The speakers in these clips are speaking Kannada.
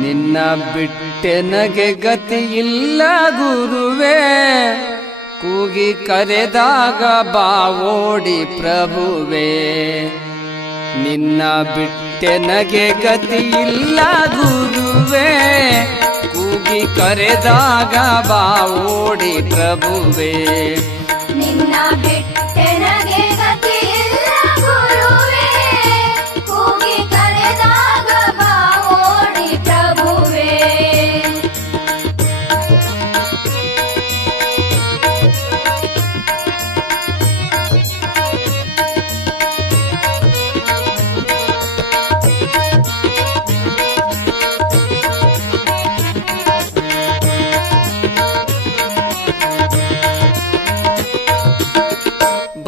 ನಿನ್ನ ಬಿಟ್ಟೆನಗೆ ಗತಿ ಇಲ್ಲ ಗುರುವೇ ಕೂಗಿ ಕರೆದಾಗ ಬಾವೋಡಿ ಪ್ರಭುವೇ ನಿನ್ನ ಬಿಟ್ಟೆನಗೆ ಗತಿ ಇಲ್ಲ ಗುರುವೇ ಕೂಗಿ ಕರೆದಾಗ ಬಾವೋಡಿ ಪ್ರಭುವೇ. ನಿನ್ನ ಬಿಟ್ಟೆನಗೆ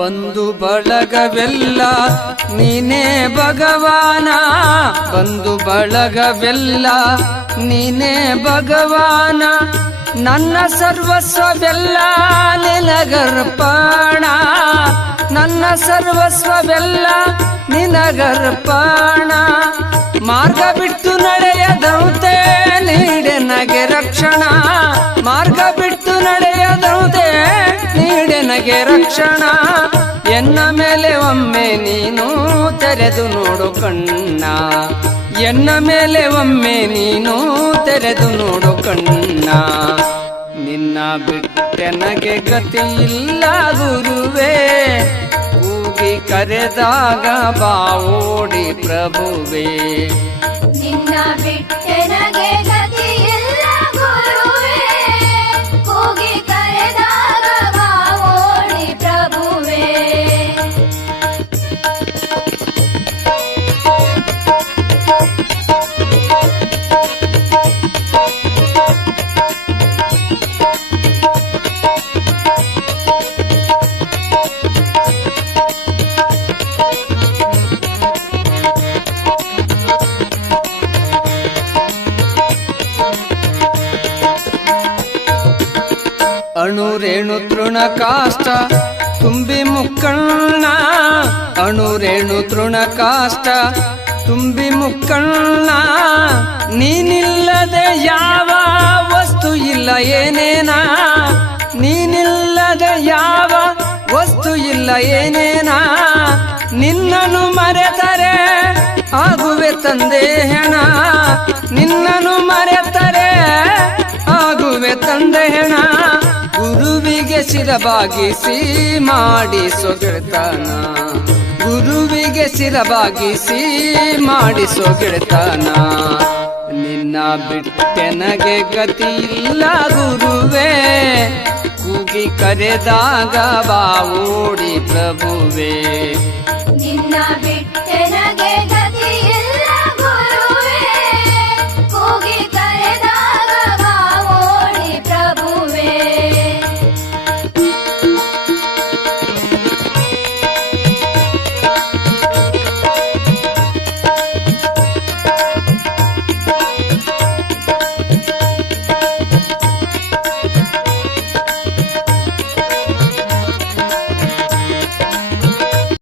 ಬಂಧು ಬಳಗವೆಲ್ಲ ನೀನೇ ಭಗವಾನ. ಬಂಧು ಬಳಗವೆಲ್ಲ ನೀನೇ ಭಗವಾನ. ನನ್ನ ಸರ್ವಸ್ವವೆಲ್ಲ ನಿನಗರ್ಪಣ. ನನ್ನ ಸರ್ವಸ್ವವೆಲ್ಲ ನಿನಗರ್ಪಣ. ಮಾರ್ಗ ಬಿಟ್ಟು ನಡೆಯದಂತೆ ನೀಡೆ ನಗೆ ರಕ್ಷಣಾ. ಮಾರ್ಗ ನೀಡೆ ನಗೆ ರಕ್ಷಣ. ಎನ್ನ ಮೇಲೆ ಒಮ್ಮೆ ನೀನು ತೆರೆದು ನೋಡು ಕಣ್ಣ. ಎನ್ನ ಮೇಲೆ ಒಮ್ಮೆ ನೀನು ತೆರೆದು ನೋಡು ಕಣ್ಣ. ನಿನ್ನ ಬಿಟ್ಟೆನಗೆ ಗತಿ ಇಲ್ಲ ಗುರುವೇ. ಕೂಗಿ ಕರೆದಾಗ ಬಾವೋಡಿ ಪ್ರಭುವೇ. ನಿನ್ನ ಬಿಟ್ಟೆನಗೆ ಅಣು ರೇಣು ತೃಣ ಕಾಷ್ಟ, ತುಂಬಿ ಮುಕ್ಕಣ್ಣ. ಅಣು ರೇಣು ತೃಣ ಕಾಷ್ಟ, ತುಂಬಿ ಮುಕ್ಕಣ್ಣ. ನೀನಿಲ್ಲದೆ ಯಾವ ವಸ್ತು ಇಲ್ಲ ಏನೇನಾ? ನೀನಿಲ್ಲದೆ ಯಾವ ವಸ್ತು ಇಲ್ಲ ಏನೇನಾ? ನಿನ್ನನು ಮರೆತರೆ ಆಗುವೆ ತಂದೆ ಹೆಣ. ನಿನ್ನನು ಮರೆತರೆ ಆಗುವೆ ತಂದೆ ಹೆಣ. ಗುರುವಿಗೆ ಶಿರಬಾಗಿಸಿ ಮಾಡಿ ಸೊಗೆಳ್ತಾನ ಗುರುವಿಗೆ ಸಿರಬಾಗಿಸಿ ಮಾಡಿ ಸೊಗೆಳ್ತಾನ ನಿನ್ನ ಬಿಟ್ಟೆನಗೆ ಗತಿ ಇಲ್ಲ ಗುರುವೇ. ಕೂಗಿ ಕರೆದಾಗ ಬಾ ಓಡಿ ಪ್ರಭುವೇ. ನಿನ್ನ